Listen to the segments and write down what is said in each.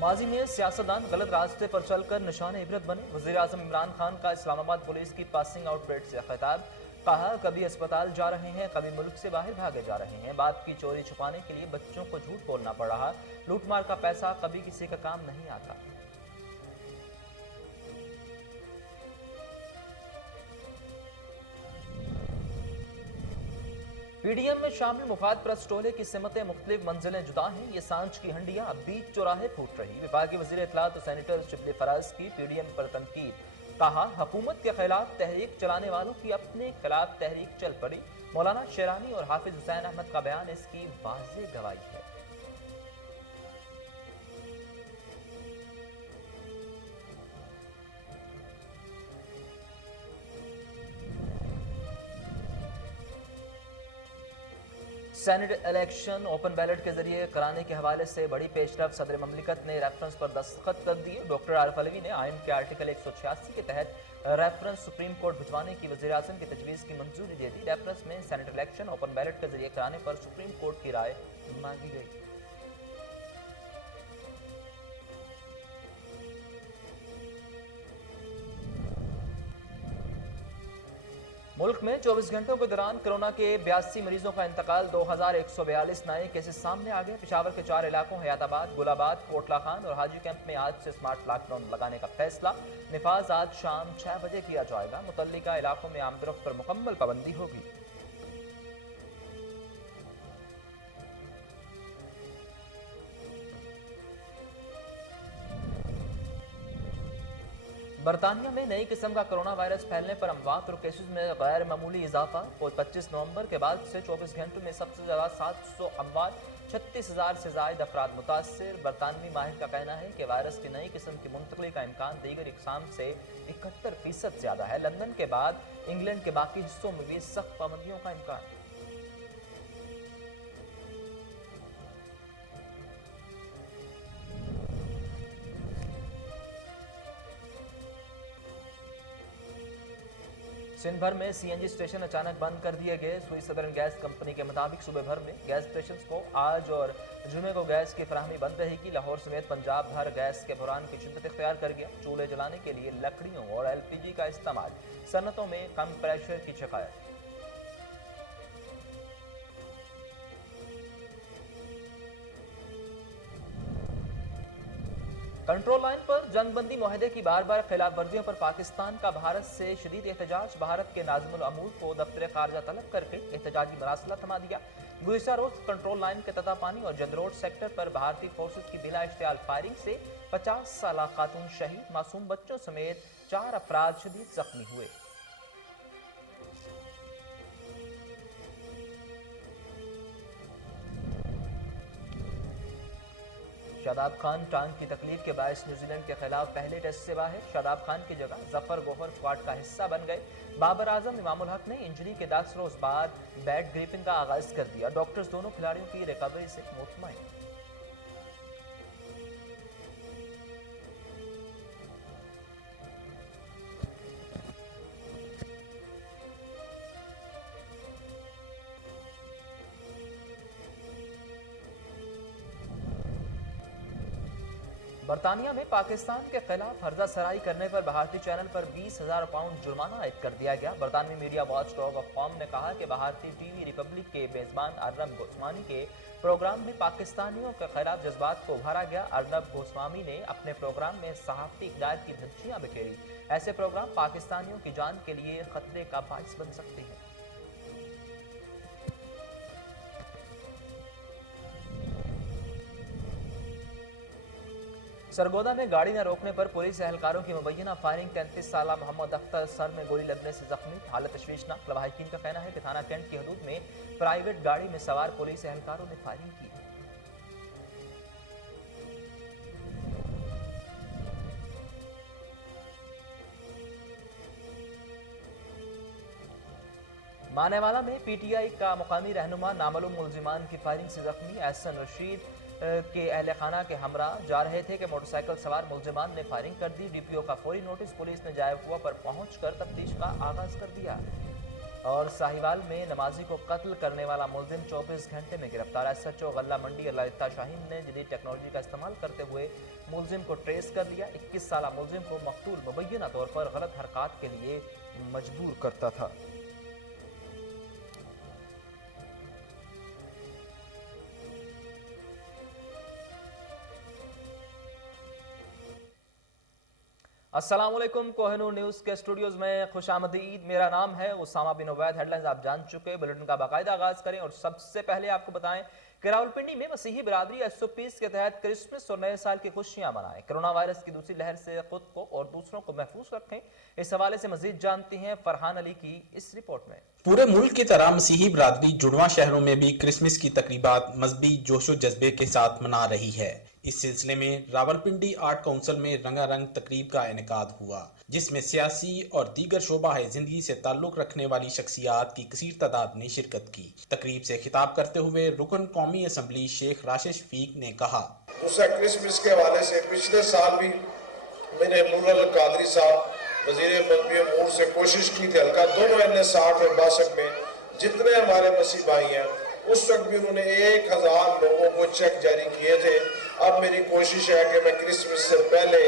माजी में सियासतदान गलत रास्ते पर चलकर निशाने इबरत बने। वज़ीर-ए-आज़म इमरान खान का इस्लामाबाद पुलिस की पासिंग आउट परेड से खिताब। कहा, कभी अस्पताल जा रहे हैं, कभी मुल्क से बाहर भागे जा रहे हैं। बाप की चोरी छुपाने के लिए बच्चों को झूठ बोलना पड़ रहा। लूटमार का पैसा कभी किसी का काम नहीं आता। पीडीएम में शामिल मुफाद परस्त टोले की सिमतें मुख्तलिफ मंजिलें जुदा हैं। ये सांझ की हंडियां अब बीच चौराहे फूट रही। विभागीय वज़ीर इत्तलात और सेनेटर शिबली फराज की पीडीएम पर तनकीद। कहा, हुकूमत के खिलाफ तहरीक चलाने वालों की अपने खिलाफ तहरीक चल पड़ी। मौलाना शेरानी और हाफिज हुसैन अहमद का बयान इसकी वाज़ेह गवाही है। सेनेट इलेक्शन ओपन बैलेट के जरिए कराने के हवाले से बड़ी पेशरफ। सदर ममलिकत ने रेफरेंस पर दस्तखत कर दिए। डॉक्टर आरिफ अलवी ने आइन के आर्टिकल 186 के तहत रेफरेंस सुप्रीम कोर्ट भिजवाने की वज़ीर-ए-आज़म की तजवीज़ की मंजूरी दे दी। रेफरेंस में सेनेट इलेक्शन ओपन बैलेट के जरिए कराने पर सुप्रीम कोर्ट की राय मांगी गई। मुल्क में 24 घंटों के दौरान कोरोना के 82 मरीजों का इंतकाल। 2142 नए केसेस सामने आ गए। पेशावर के 4 इलाकों हयाताबाद, गुलाबाद, कोटला खान और हाजी कैंप में आज से स्मार्ट लॉकडाउन लगाने का फैसला। निफाज आज शाम 6 बजे किया जाएगा। मुतल्लिका इलाकों में आमदरफ्त पर मुकम्मल पाबंदी होगी। बरतानिया में नई किस्म का कोरोना वायरस फैलने पर अमवात और केसेस में गैर मामूली इजाफा। 25 नवंबर के बाद से 24 घंटों में सबसे ज्यादा 700 अमवात, 36,000 से ज्यादा अफराद मुतासिर। बरतानवी माहिर का कहना है कि वायरस की नई किस्म की मुंतकली का इम्कान दीगर इकसाम से 71% ज्यादा है। लंदन के बाद इंग्लैंड के बाकी हिस्सों में भी सख्त पाबंदियों का इम्कान। सिंध भर में सीएनजी स्टेशन अचानक बंद कर दिए गए। सुई सदर्न गैस कंपनी के मुताबिक सूबे भर में गैस स्टेशन को आज और जुमे को गैस की फराहमी बंद रहेगी। लाहौर समेत पंजाब भर गैस के बहरान की शिद्दत इख्तियार कर गया। चूल्हे जलाने के लिए लकड़ियों और एलपीजी का इस्तेमाल। सनतों में कम प्रेशर की शिकायत। कंट्रोल लाइन पर जंगबंदी मुआहदे की बार बार खिलाफ वर्जियों पर पाकिस्तान का भारत से शदीद एहतजाज। भारत के नाज़िमुल अमूर को दफ्तर खारजा तलब करके एहतजाजी मरासला थमा दिया। गुज़िश्ता रोज कंट्रोल लाइन के ततापानी और जंद रोड सेक्टर पर भारतीय फोर्सेज की बिला इश्तियाल फायरिंग से 50 साला खातून शहीद, मासूम बच्चों समेत 4 अफराद शदीद जख्मी हुए। शादाब खान टांग की तकलीफ के बायस न्यूजीलैंड के खिलाफ पहले टेस्ट से बाहर। शादाब खान की जगह जफर गोहर स्क्वाड का हिस्सा बन गए। बाबर आजम इमामुल हक ने इंजरी के 10 रोज बाद बैट ग्रिपिंग का आगाज कर दिया। डॉक्टर्स दोनों खिलाड़ियों की रिकवरी से मुतमईन। बरतानिया में पाकिस्तान के खिलाफ हर्जा सराई करने पर भारतीय चैनल पर 20,000 पाउंड जुर्माना आयद कर दिया गया। बरतानवी media watchdog Ofcom ने कहा कि भारतीय टीवी रिपब्लिक के मेजबान अर्नब गोस्वामी के प्रोग्राम में पाकिस्तानियों के खिलाफ जज्बात को उभारा गया। अर्नब गोस्वामी ने अपने प्रोग्राम में सहाफती इक़दार की धज्जियां बिखेरी। ऐसे प्रोग्राम पाकिस्तानियों की जान के लिए खतरे का बाइस बन सकते हैं। सरगोदा में गाड़ी न रोकने पर पुलिस एहलकारों की मुबैना फायरिंग। 33 साला मोहम्मद अख्तर सर में गोली लगने से जख्मी, हालत तशवीशनाक। लवाहिकीन का कहना है कि थाना कैंट की हदूद में प्राइवेट गाड़ी में सवार पुलिस एहलकारों ने फायरिंग की। मानेवाला में पीटीआई का मुकामी रहनुमा नामालूम मुलजिमान की फायरिंग से जख्मी। एहसन रशीद के अहल खाना के हमरा जा रहे थे कि मोटरसाइकिल सवार मुलजिमान ने फायरिंग कर दी। डीपीओ का फौरी नोटिस। पुलिस ने जायफुआ पर पहुंचकर तफ्तीश का आगाज कर दिया। और साहिवाल में नमाजी को कत्ल करने वाला मुलजिम 24 घंटे में गिरफ्तार। एसएचओ गल्ला मंडी ललिता शाहीन ने जदीद टेक्नोलॉजी का इस्तेमाल करते हुए मुलजिम को ट्रेस कर लिया। 21 साल मुलजिम को मकतूल मुबैना तौर पर गलत हरकत के लिए मजबूर करता था। अस्सलाम वालेकुम, कोहिनूर न्यूज़ के स्टूडियोज में खुशामदीद। मेरा नाम है उसामा बिन उबैद। हेडलाइंस आप जान चुके, बुलेटिन का बाकायदा आगाज करें और सबसे पहले आपको बताएं कि रावलपिंडी में मसीही बिरादरी एसओपीज के तहत क्रिसमस और नए साल की खुशियां मनाएं। कोरोना वायरस की दूसरी लहर से खुद को और दूसरों को महफूज रखें। इस हवाले से मजीद जानते हैं फरहान अली की इस रिपोर्ट में। पूरे मुल्क की तरह मसीही बिरादरी जुड़वा शहरों में भी क्रिसमस की तकरीबात मजहबी जोशो जज्बे के साथ मना रही है। इस सिलसिले में रावलपिंडी आर्ट काउंसिल में रंगारंग तकरीब का इनेकाद हुआ, जिसमें सियासी और दीगर शोबा जिंदगी से ताल्लुक रखने वाली शख्सियात की कसीर तादाद ने शिरकत की। तकरीब से खिताब करते हुए रुकन कौमी असम्बली शेख राशिद शफीक ने कहा, दूसरा क्रिसमस के हवाले से पिछले साल भी मैंने नूरुल कादरी साहब वजीर मजहबी अमूर से कोशिश की थी, हल्का दोनों ने 60 और 62 में जितने हमारे मसीह भाई हैं उस वक्त भी उन्होंने 1000 लोगों को चेक जारी किए थे। अब मेरी कोशिश है कि मैं क्रिसमस से पहले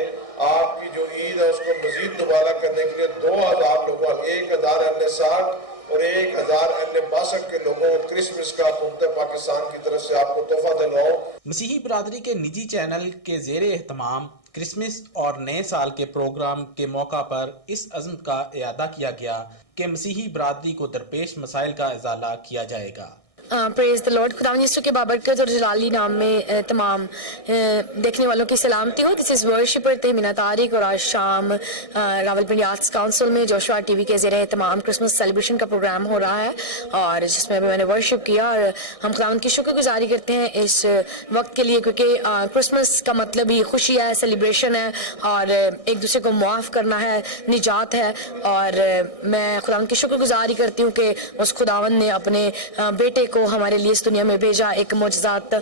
आपकी जो ईद है उसको मजीद दोबारा करने के लिए 2000 लोगों, 1000 अन्य 60 और 1000 अन्य 62 के लोगों को क्रिसमस का हुकूमत पाकिस्तान की तरफ से आपको तोहफा दिलवाऊं। मसीही बिरादरी के निजी चैनल के जेर एहतमाम क्रिसमस और नए साल के प्रोग्राम के मौका पर इस अज़्म का इयादा किया गया कि मसीही बिरादरी को दरपेश मसाइल का इजाला किया जाएगा। Praise the Lord. खुदा के बाबरकत और जलाली नाम में तमाम देखने वालों की सलामती हो। This is worshipper Tahmina Tariq और आज शाम रावलपिंडी आर्ट्स काउंसिल में जोशुआ टीवी के ज़रिए तमाम क्रिसमस सेलिब्रेशन का प्रोग्राम हो रहा है और जिसमें अभी मैंने वर्शिप किया और हम खुदा की शुक्रगुजारी करते हैं इस वक्त के लिए, क्योंकि क्रिसमस का मतलब ही खुशी है, सेलिब्रेशन है और एक दूसरे को मुआफ़ करना है, निजात है। और मैं खुदा की शुक्रगुजारी करती हूँ कि उस खुदावन ने अपने बेटे को हमारे लिए इस दुनिया में भेजा एक मौजज़ात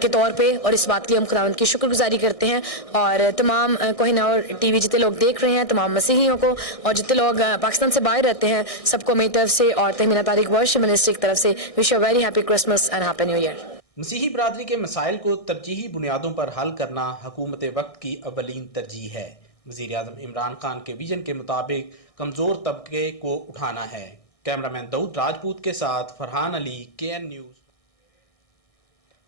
के तौर पे, और इस बात के लिए हम खुदावंद की शुक्रगुजारी करते हैं। और तमाम कोहिनूर टीवी जितने लोग देख रहे हैं, तमाम मसीहियों को और जितने लोग पाकिस्तान से बाहर रहते हैं, सबको मेरी तरफ से और तहमीना तारिक वर्शिप मिनिस्ट्री की तरफ से wish you very happy Christmas and happy new year. मसीही बिरादरी के मसाइल को तरजीही बुनियादों पर हल करना हुकूमत वक्त की अवलीन तरजीह है। वज़ीर आज़म इमरान खान के विजन के मुताबिक कमज़ोर तबके को उठाना है। कैमरामैन दाऊद राजपूत के साथ Farhan Ali, KN news.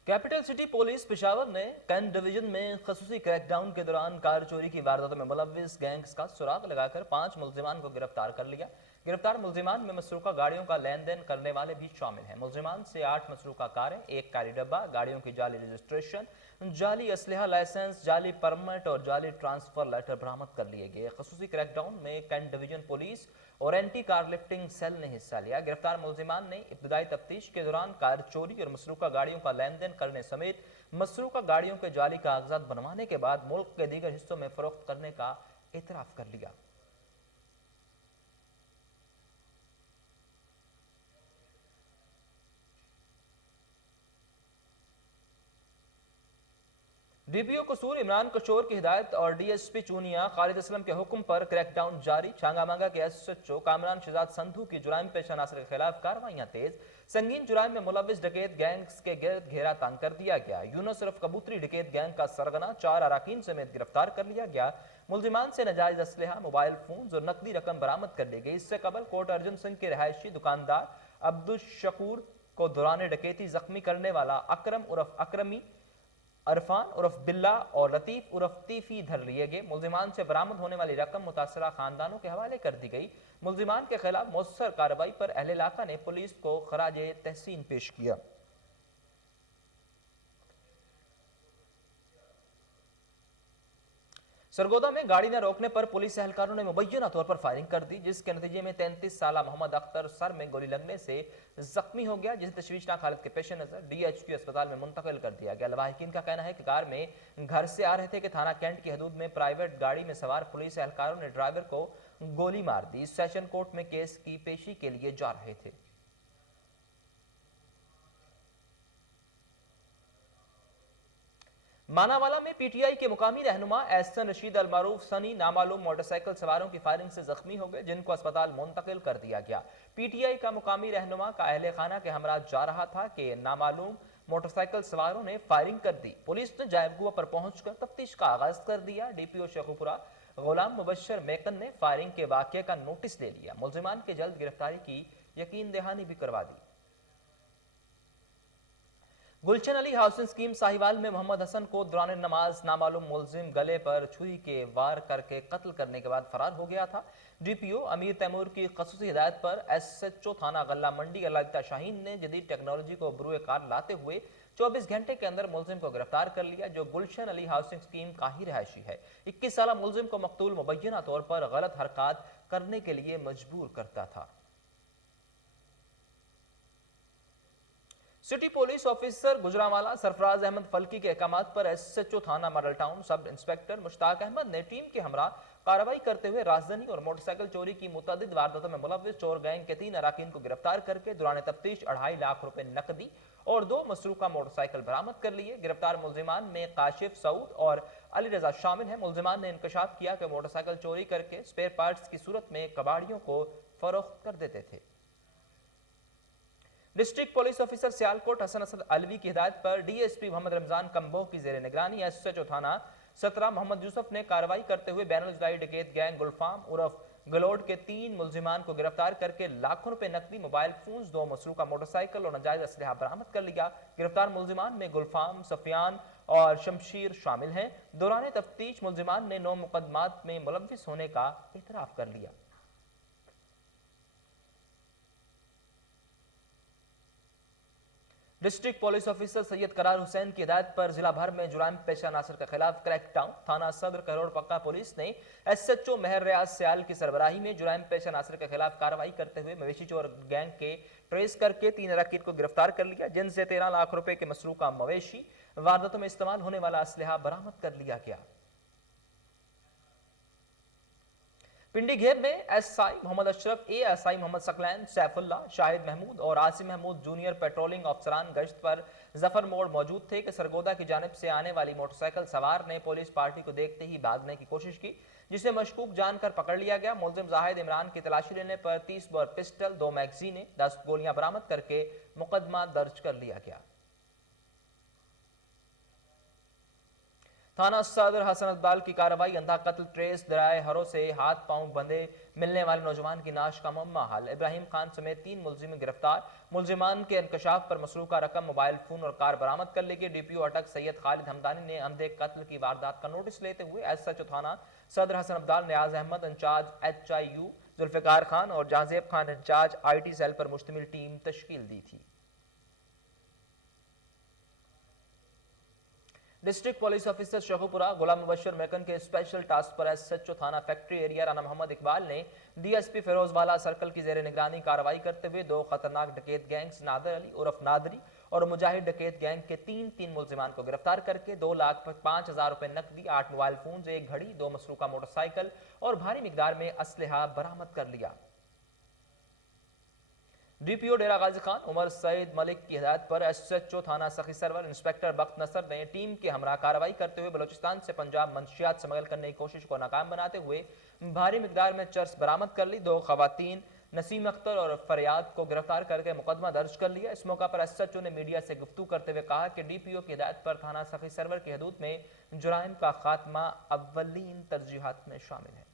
Capital city police Peshawar ने कैंट डिवीजन में खसूसी क्रैकडाउन के दौरान कार चोरी की वारदातों में मुलव्विस गैंग्स का सुराग लगाकर 5 मुलजिमान को गिरफ्तार कर लिया। गिरफ्तार मुलजिमान में मसरूका गाड़ियों का लेन देन करने वाले भी शामिल हैं। मुलजिमान से 8 मसरूका कारें, 1 कारी डब्बा, गाड़ियों की जाली रजिस्ट्रेशन, जाली असलहा लाइसेंस, जाली परमिट और जाली ट्रांसफर लेटर बरामद कर लिए गए। खसूसी क्रैकडाउन में कैंट डिवीजन पुलिस और एंटी कार लिफ्टिंग सेल ने हिस्सा लिया। गिरफ्तार मुलजिमान ने इब्तदाई तफ्तीश के दौरान कार चोरी और मसरूका गाड़ियों का लेन देन करने समेत मसरूका गाड़ियों के जाली कागजात बनवाने के बाद मुल्क के दीगर हिस्सों में फरोख्त करने का एतराफ कर लिया। डीपीओ कसूर इमरान कशोर की हिदायत और डीएसपी चूनिया खालिद असलम के हुक्म पर क्रैकडाउन जारी। छांगामांगा के एसएचओ कामरान शहजाद संधू की जुराइम पेशा नासर के खिलाफ कार्रवाइयां तेज। संगीन जुराइम में मुलव्विस डकैत गैंग्स के गिरद घेरा तंग कर दिया गया। यूनुस सिर्फ कबूतरी डकैत गैंग का सरगना 4 अराकीन समेत गिरफ्तार कर लिया गया। मुलजिमान से नाजायज असलहा, मोबाइल फोन और नकदी रकम बरामद कर ली गई। इससे कबल कोट अर्जुन सिंह के रहायशी दुकानदार अब्दुल शकूर को दौरान डकैती जख्मी करने वाला अकरम उर्फ अकरमी, अरफान उर्फ बिल्ला और लतीफ उर्फ तीफी धर लिए गए। मुलजिमान से बरामद होने वाली रकम मुतासरा खानदानों के हवाले कर दी गई। मुलजिमान के खिलाफ मौसर कार्रवाई पर अहले इलाका ने पुलिस को खराजे तहसीन पेश किया। सरगोदा में गाड़ी न रोकने पर पुलिस एहलकारों ने मुबैना तौर पर फायरिंग कर दी, जिसके नतीजे में 33 साला मोहम्मद अख्तर सर में गोली लगने से जख्मी हो गया, जिसे तशवीशनाक हालत के पेश नजर DHQ अस्पताल में मुंतकिल कर दिया गया। लवाहिकीन का कहना है कि कार में घर से आ रहे थे कि थाना कैंट की हदूद में प्राइवेट गाड़ी में सवार पुलिस एहलकारों ने ड्राइवर को गोली मार दी। सेशन कोर्ट में केस की पेशी के लिए जा रहे थे। मानावाला में पीटीआई के मुकामी रहनुमा एहसन रशीद अल मारूफ सनी नामालूम मोटरसाइकिल सवारों की फायरिंग से जख्मी हो गए, जिनको अस्पताल मुंतकिल कर दिया गया। पीटीआई का मुकामी रहनुमा का अहले खाना के हमरा जा रहा था कि नामालूम मोटरसाइकिल सवारों ने फायरिंग कर दी। पुलिस ने जायबगुआ पर पहुंचकर तफ्तीश का आगाज कर दिया। डीपीओ शेखुपुरा गुलाम मुबश्शिर मेकन ने फायरिंग के वाकये का नोटिस ले लिया। मुलजिमान की जल्द गिरफ्तारी की यकीन दहानी भी करवा दी। गुलशन अली हाउसिंग स्कीम साहिवाल में मोहम्मद हसन को दौरान नमाज नामालूम मुलजिम गले पर छुरी के वार करके कत्ल करने के बाद फरार हो गया था। डीपीओ अमीर तैमूर की खसूसी हिदायत पर एसएचओ थाना गल्ला मंडी अलाइता शाहीन ने जदीद टेक्नोलॉजी को बरूए कार लाते हुए 24 घंटे के अंदर मुलजिम को गिरफ्तार कर लिया, जो गुलशन अली हाउसिंग स्कीम का ही रहायशी है। 21 साल मुलजिम को मकतूल मुबैना तौर पर गलत हरकत करने के लिए मजबूर करता था। City police officer Gujranwala Sarfraz Ahmed Falki के अहकामात पर एसएचओ थाना model town sub inspector Mushtaq Ahmed ने टीम के हमरा कार्रवाई करते हुए राजधानी और मोटरसाइकिल चोरी की मुतअद्दिद वारदातों में मुलव्विस चोर गैंग के 3 अराकीन को गिरफ्तार करके दौरान तफ्तीश 2.5 लाख रुपए नकदी और 2 मसरूका मोटरसाइकिल बरामद कर लिए। गिरफ्तार मुलजिमान में काशिफ सऊद और अली रजा शामिल हैं। मुलजिमान ने इंकशाफ किया कि मोटरसाइकिल चोरी करके स्पेयर पार्ट्स की सूरत में कबाड़ियों को फरोख्त कर देते थे। District police officer Sialkot Hasan Asad Alvi की हिदायत पर डीएसपी मोहम्मद रमजान कम्बोह की जेर निगरानी एसएचओ थाना 17 मोहम्मद यूसुफ ने कार्रवाई करते हुए बैनुल-अज़लाई डकैत गैंग गुलफाम उर्फ गलोड के 3 मुलजिमान को गिरफ्तार करके लाखों रुपए नकदी, मोबाइल फोन्स, 2 मसरूका मोटरसाइकिल और नाजायज असलहा बरामद कर लिया। गिरफ्तार मुलजिमान में गुलफाम, सफियान और शमशीर शामिल हैं। दौरान तफ्तीश मुलजिमान ने 9 मुकदमात में मुलव्विस होने का इतराफ कर लिया। डिस्ट्रिक्ट पुलिस ऑफिसर सैयद करार हुसैन की हिदायत पर जिला भर में जुराइम पेशा नासर के खिलाफ क्रैकडाउन। थाना सदर करोड़ पक्का पुलिस ने एसएचओ मेहर रियाज सयाल की सरबराही में जुराइम पेशा नासर के खिलाफ कार्रवाई करते हुए मवेशी चोर गैंग के ट्रेस करके 3 अराकीन को गिरफ्तार कर लिया, जिनसे 13 लाख रुपए के मसरूका मवेशी, वारदातों में इस्तेमाल होने वाला असलहा बरामद कर लिया गया। पिंडी घेर में एसआई मोहम्मद अशरफ, एएसआई मोहम्मद सकलैन, सैफुल्ला, शाहिद महमूद और आसिम महमूद जूनियर पेट्रोलिंग अफसरान गश्त पर जफर मोड़ मौजूद थे कि सरगोदा की जानिब से आने वाली मोटरसाइकिल सवार ने पुलिस पार्टी को देखते ही भागने की कोशिश की, जिसे मशकूक जानकर पकड़ लिया गया। मुलजिम जाहिद इमरान की तलाशी लेने पर 30 बोर पिस्टल, 2 मैगजीनें, 10 गोलियां बरामद करके मुकदमा दर्ज कर लिया गया। थाना सदर हसन अकबाल की कार्रवाई, अंधा कत्ल ट्रेस, दराए हरों से हाथ पांव बंधे मिलने वाले नौजवान की नाश का मुअम्मा हल। इब्राहिम खान समेत 3 मुलजिम गिरफ्तार। मुलजिमान के इंकशाफ पर मसरूका रकम, मोबाइल फोन और कार बरामद कर लेके डीपीओ अटक सैयद खालिद हमदानी ने अंधे कत्ल की वारदात का नोटिस लेते हुए एसएचओ थाना सदर हसन अब्दाल, नियाज अहमद इंचार्ज HIU, जुल्फिकार खान और Jahanzeb Khan incharge IT cell पर मुश्तमिल टीम तश्कील दी थी। District police officer Sheikhupura Ghulam Mubashir Mekan के स्पेशल टास्क पर एसएचओ थाना फैक्ट्री एरिया राना मोहम्मद इकबाल ने डीएसपी फिरोजवाला सर्कल की जेर निगरानी कार्रवाई करते हुए 2 खतरनाक डकैत गैंग्स नादर अली उर्फ नादरी और मुजाहिद डकैत गैंग के 3 मुलजिमान को गिरफ्तार करके 2,05,000 रुपए नकदी, 8 मोबाइल फोन, 1 घड़ी, 2 मसरूका मोटरसाइकिल और भारी मिकदार में असलहा बरामद कर लिया। डीपीओ डेरा गाजी खान उमर सईद मलिक की हिदायत पर एसएचओ थाना सखी सरवर इंस्पेक्टर बख्त नसर ने टीम के हमरा कार्रवाई करते हुए बलूचिस्तान से पंजाब मंशियात स्मगल करने की कोशिश को नाकाम बनाते हुए भारी मिकदार में चर्स बरामद कर ली। 2 खवातीन नसीम अख्तर और फरियाद को गिरफ्तार करके मुकदमा दर्ज कर लिया। इस मौका पर एसएचओ ने मीडिया से गुफ्तगू करते हुए कहा कि डीपीओ की हिदायत पर थाना सखी सरवर की हदूद में जुराइम का खात्मा अव्वलीन तरजीहात में शामिल है।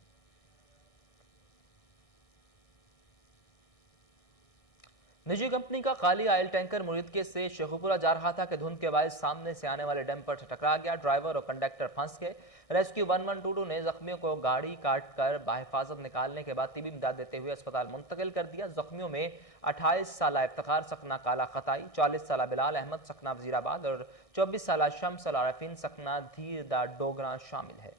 निजी कंपनी का खाली ऑयल टैंकर मुरीदके से शेखुपुरा जा रहा था कि धुंध के बायस सामने से आने वाले डंपर से टकरा गया। ड्राइवर और कंडक्टर फंस गए। रेस्क्यू 1122 ने जख्मियों को गाड़ी काट कर बाहिफाजत निकालने के बाद तिबी इमदाद देते हुए अस्पताल मुंतकिल कर दिया। जख्मियों में 28 साल इफ्तिखार सकना काला खताई, 40 साल बिलाल अहमद सकना वजीराबाद और 24 साल शम्स अल आरफीन सकना धीरदा डोगरा शामिल है।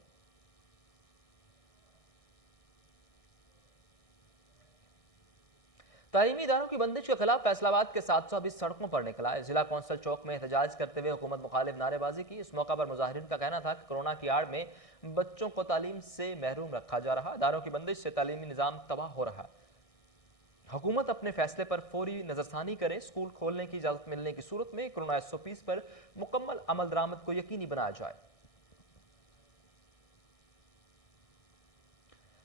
तालीमी इदारों की बंदिश के खिलाफ फैसलाबाद के 720 सड़कों पर निकला है। जिला कौंसल चौक में एहतजाज करते हुए हुकूमत मुखालिफ नारेबाजी की। इस मौका पर मुजाहिरीन का कहना था कि कोरोना की आड़ में बच्चों को तालीम से महरूम रखा जा रहा, इदारों की बंदिश से तालीमी निज़ाम तबाह हो रहा। हुकूमत अपने फैसले पर फौरी नजरसानी करे। स्कूल खोलने की इजाजत मिलने की सूरत में कोरोना SOPs पर मुकम्मल अमल दरामद को यकीनी बनाया जाए।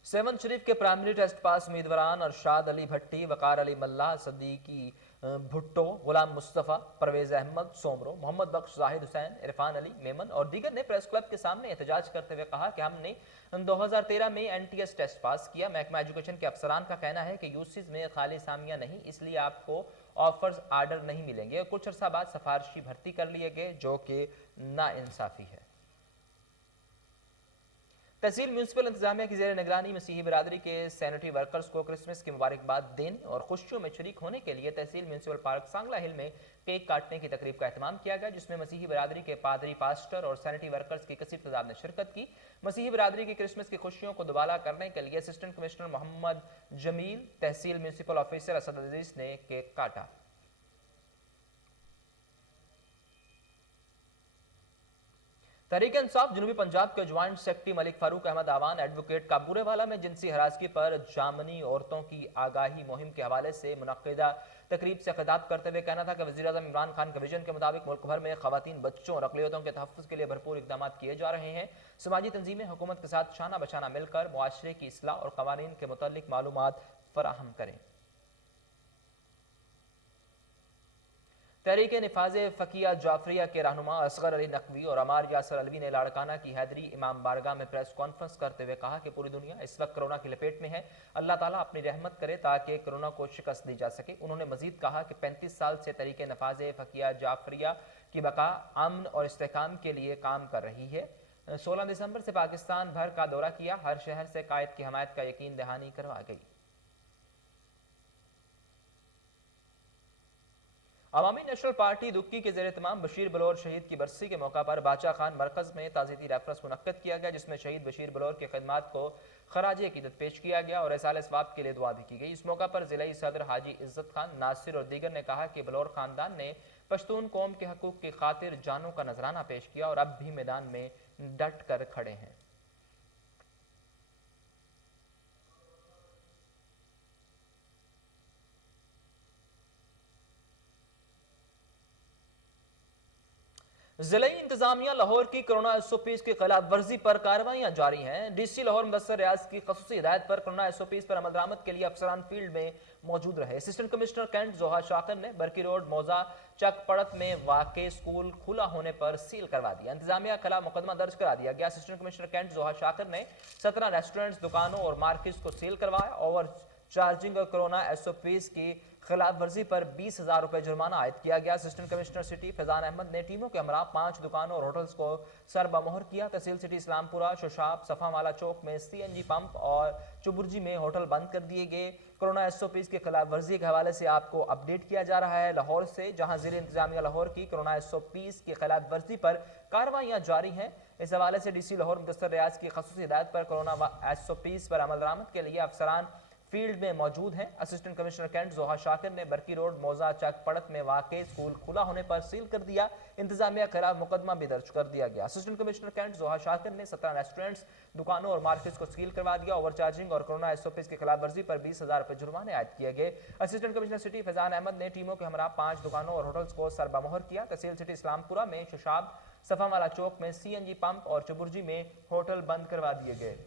सेवन शरीफ के प्राइमरी टेस्ट पास उम्मीदवारान अरशाद अली भट्टी, वकार अली मल्ला, सदीकी भुट्टो, गुलाम मुस्तफ़ा, परवेज अहमद सोमरो, मोहम्मद बख्श, जाहिद हुसैन, इरफान अली मेमन और दीगर ने प्रेस क्लब के सामने एहतजाज करते हुए कहा कि हमने 2013 में NTS टेस्ट पास किया। महकमा एजुकेशन के अफसरान का कहना है कि यूसीज में खाली सामिया नहीं, इसलिए आपको ऑफर्स आर्डर नहीं मिलेंगे। कुछ अर्सा बाद सफारशी भर्ती कर लिए गए, जो कि नाइंसाफी है। तहसील म्यूनसिपल इंतजामिया की जेर निगरानी मसीही बिरादरी के सैनिटरी वर्कर्स को क्रिसमस की मुबारकबाद देने और खुशियों में शरीक होने के लिए तहसील म्यूनसिपल पार्क सांगला हिल में केक काटने की तकरीब का एहतमाम किया गया, जिसमें मसीही बिरादरी के पादरी, पास्टर और सैनिटरी वर्कर्स की कसीर तादाद ने शिरकत की। मसीही बिरादरी की क्रिसमस की खुशियों को दुबाला करने के लिए असिस्टेंट कमिश्नर मोहम्मद जमील, तहसील म्यूनसिपल ऑफिसर असद अजीज ने केक काटा। तहरीक इंसाफ जनूबी पंजाब के ज्वाइंट सेक्रेटरी मलिक फारूक अहमद आवान एडवोकेट काबूरेवाला में जिनसी हरासगी पर जामनी औरतों की आगाही मुहिम के हवाले से मुनक्किदा तकरीब से खिताब करते हुए कहना था कि वज़ीर आज़म इमरान खान के विजन के मुताबिक मुल्क भर में खवातीन, बच्चों और अक़लियतों के तहफ़्फ़ुज़ के लिए भरपूर इक़दाम किए जा रहे हैं। समाजी तंजीमें हुकूमत के साथ शाना बशाना मिलकर मुआशरे की इस्लाह और क़वानीन के मुतालिक मालूमात फ़राहम करें। तहरीक निफाज फ़किया जाफरिया के रहनुमा असगर अली नकवी और अमार यासर अलवी ने लाड़काना की हैदरी इमाम बारगाह में प्रेस कॉन्फ्रेंस करते हुए कहा कि पूरी दुनिया इस वक्त कोरोना की लपेट में है। अल्लाह ताला अपनी रहमत करे ताकि कोरोना को शिकस्त दी जा सके। उन्होंने मजीद कहा कि 35 साल से तहरीक निफाज फ़किया जाफरिया की बका, अमन और इस्तेहकाम के लिए काम कर रही है। 16 दिसंबर से पाकिस्तान भर का दौरा किया, हर शहर से कायद की हमायत का यकीन दहानी करवा गई। अवामी नेशनल पार्टी दुक्की के ज़ेर तमाम बशीर बलोर शहीद की बरसी के मौका पर बाचा खान मरकज़ में ताज़ियती रेफरेंस मुनक्कद किया गया, जिसमें शहीद बशीर बलोर की खिदमात को खराज अकीदत पेश किया गया और इसाले सवाब के लिए दुआ भी की गई। इस मौका पर ज़िला सदर हाजी इज़्ज़त खान, नासिर और दीगर ने कहा कि बलोर ख़ानदान ने पश्तून कौम के हकूक़ की खातिर जानों का नजराना पेश किया और अब भी मैदान में डट कर खड़े हैं। जिले इंतजामिया लाहौर की कोरोना SOPs की खिलाफ वर्जी पर कार्रवाइयां जारी हैं। DC लाहौर मुदस्सर रियाज की खसूसी हिदायत पर कोरोना SOPs पर अमल दरामद के लिए अफसरान फील्ड में मौजूद रहे। असिस्टेंट कमिश्नर कैंट जोहा शाकिर ने बरकी रोड मौजा चक पड़त में वाक़े स्कूल खुला होने पर सील करवा दिया। इंतजामिया के खिलाफ मुकदमा दर्ज करा दिया गया। असिस्टेंट कमिश्नर कैंट जोहा शाकिर ने 17 रेस्टोरेंट्स, दुकानों और मार्केट्स को सील करवाया। ओवर चार्जिंग और कोरोना SOPs की खिलाफ वर्जी पर 20,000 रुपए जुर्माना आयद किया गया। Assistant commissioner city Faizan Ahmed ने टीमों के हमरा 5 दुकानों और होटल्स को सरबमोहर किया। तहसील सिटी इस्लामपुरा, शोशाब, सफावाला चौक में CNG पंप और चुबुर्जी में होटल बंद कर दिए गए। कोरोना SOPs के खिलाफ वर्जी के हवाले से आपको अपडेट किया जा रहा है लाहौर से, जहां ज़िले इंतजामिया लाहौर की कोरोना SOPs की खिलाफ वर्जी पर कार्रवाइयां जारी हैं। इस हवाले से DC लाहौर मुदस्सर रियाज की खसूसी हिदायत पर कोरोना SOPs पर अमल दरामद के लिए अफसरान फील्ड में मौजूद हैं। असिस्टेंट कमिश्नर कैंट जोहा शाकिर ने बरकी रोड मौजा चक पड़त में वाक़े स्कूल खुला होने पर सील कर दिया। इंतजामिया के खिलाफ मुकदमा भी दर्ज कर दिया गया। असिस्टेंट कमिश्नर कैंट जोहा शाकिर ने 17 रेस्टोरेंट्स, दुकानों और मार्केट्स को सील करवा दिया। ओवर चार्जिंग और कोरोना SOPs की खिलाफ वर्जी पर 20,000 रुपए जुर्माने आयद किए गए। Assistant commissioner city Faizan Ahmed ने टीमों के हमरा 5 दुकानों और होटल्स को सरबमोहर किया। तहसील सिटी इस्लामपुरा में शशाब, सफावाला चौक में CNG पंप और चुबुर्जी में होटल बंद करवा दिए गए।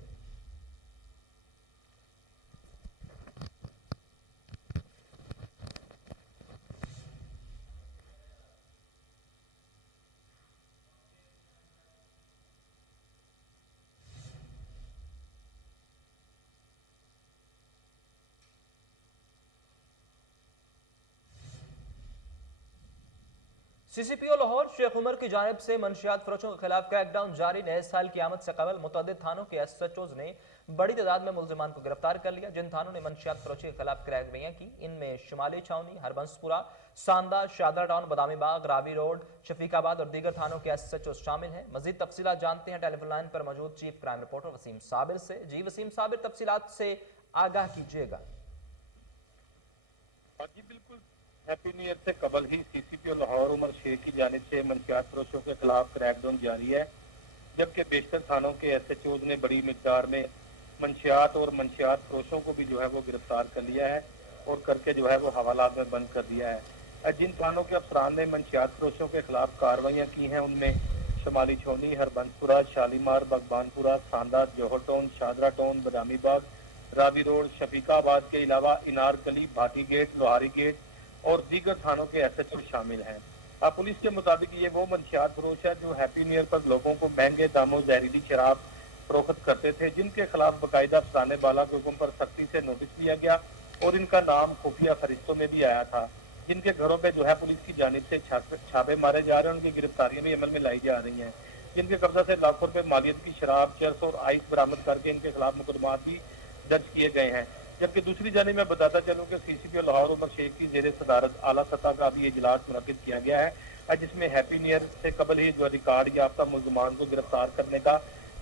CCPO लाहौर शेख उमर की जानिब से मंशियात फरोशों के खिलाफ क्रैकडाउन जारी। नए साल की आमद से कबल मुतअद्दिद थानों के SHOs ने बड़ी तादाद में मुल्जिमान को गिरफ्तार कर लिया। जिन थानों ने मंशियात फरोशी के खिलाफ कार्रवाइयां की, इनमें शुमाली छावनी, हरबंसपुरा, सांदा, शादरा टाउन, बदामी बाग, रावी रोड, शफीकाबाद और दीगर थानों के SHOs शामिल हैं। मजीद तफसीलात जानते हैं टेलीफोन लाइन पर मौजूद chief crime reporter Waseem Sabir से। जी वसीम साबिर, तफसीलात से आगाह कीजिएगा। जी बिल्कुल, हैप्पी न्यू ईयर से कबल ही CCPO लाहौर उमर शेख की जानिब से मंशियात फरोशों के खिलाफ क्रैकडाउन जारी है, जबकि बेशतर थानों के SHOs ने बड़ी मिकदार में मंशियात और मंशियात फरोशों को भी जो है वो गिरफ्तार कर लिया है। और करके जो है वो हवालात में बंद कर दिया है। जिन थानों के अफसरान ने मंशियात फरोशों के खिलाफ कार्रवाइयाँ की हैं उनमें शमाली छोनी, हरबंसपुरा, शालीमार, भगवानपुरा, सांदा, जौहर town, Shahdara town, Badami Bagh, Ravi road, Shafiqabad के अलावा इनारकली, भाटी गेट, लोहारी गेट और दीगर थानों के SHO शामिल हैं। पुलिस के मुताबिक ये वो मंशियात फरोश है जो हैप्पी न्यू ईयर पर लोगों को महंगे दामों जहरीली शराब फरोख्त करते थे, जिनके खिलाफ बाकायदा अफसराने बाला के हुक्म पर सख्ती से नोटिस दिया गया और इनका नाम खुफिया फरिश्तों में भी आया था, जिनके घरों पे जो है पुलिस की जानिब से छापे मारे जा रहे हैं, उनकी गिरफ्तारियां भी अमल में लाई जा रही हैं, जिनके कब्जा से लाखों रुपए मालियत की शराब, चरस और आइस बरामद करके इनके खिलाफ मुकदमा भी दर्ज किए गए हैं। जबकि दूसरी जानिब मैं बताता चलूं कि CCPO लाहौर उमर शेख की जेर सदारत आला सतह का भी इजलास मुनक्किद किया गया है, जिसमें हैप्पी न्यू ईयर से कबल ही जो रिकॉर्ड याफ्ता मुल्ज़मान को गिरफ्तार करने का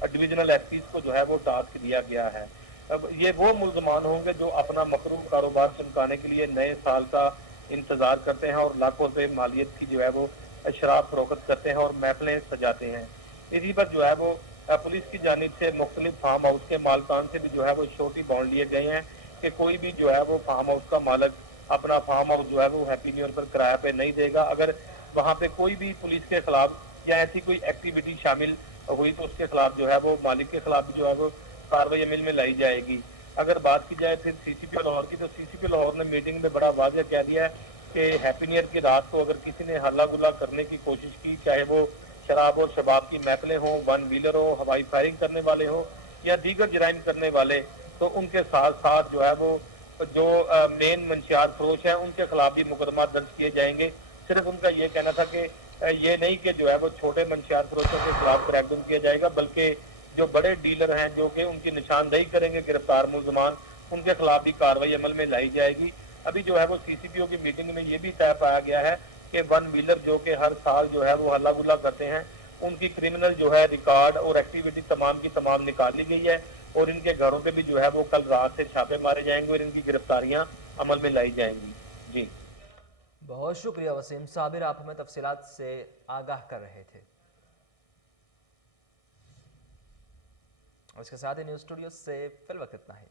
डिविजनल SPs को जो है वो टास्क दिया गया है। अब ये वो मुल्ज़मान होंगे जो अपना मकरूह कारोबार चमकाने के लिए नए साल का इंतजार करते हैं और लाखों रुपए मालियत की जो है वो शराब फरोख्त करते हैं और महफिलें सजाते हैं। इसी पर जो है वो पुलिस की जानिब से मुख्तलिफ फार्म हाउस के मालकान से भी जो है वो श्योरिटी बॉन्ड लिए गए हैं कि कोई भी जो है वो फार्म हाउस का मालिक अपना फार्म हाउस जो है वो हैप्पी न्यू ईयर पर किराया पे नहीं देगा। अगर वहाँ पे कोई भी पुलिस के खिलाफ या ऐसी कोई एक्टिविटी शामिल हुई तो उसके खिलाफ जो है वो मालिक के खिलाफ भी जो है वो कार्रवाई अमल में लाई जाएगी। अगर बात की जाए फिर CCPO लाहौर की, तो CCPO लाहौर ने मीटिंग में बड़ा वाज़ेह कह दिया है कि हैप्पी न्यू ईयर की रात को अगर किसी ने हल्ला गुल्ला करने की कोशिश की, चाहे वो शराब और शबाब की महफिलें हों, वन व्हीलर हो, हवाई फायरिंग करने वाले हो या दीगर जराइम करने वाले, तो उनके साथ साथ जो है वो जो मेन मंशियात फरोश हैं उनके खिलाफ भी मुकदमा दर्ज किए जाएंगे। सिर्फ उनका ये कहना था कि ये नहीं कि जो है वो छोटे मंशियात फरोशों के खिलाफ क्रैकडाउन किया जाएगा, बल्कि जो बड़े डीलर हैं जो कि उनकी निशानदेही करेंगे गिरफ्तार मुल्ज़मान, उनके खिलाफ भी कार्रवाई अमल में लाई जाएगी। अभी जो है वो CCPO की मीटिंग में ये भी तय पाया गया है कि वन व्हीलर जो कि हर साल जो है वो हल्ला गुल्ला करते हैं, उनकी क्रिमिनल जो है रिकॉर्ड और एक्टिविटी तमाम की तमाम निकाल ली गई है और इनके घरों पे भी जो है वो कल रात से छापे मारे जाएंगे और इनकी गिरफ्तारियां अमल में लाई जाएंगी। जी बहुत शुक्रिया वसीम साबिर, आप हमें तफसीलात से आगाह कर रहे थे। इसके साथ ही न्यूज़ स्टूडियो से फिल वक्त इतना है।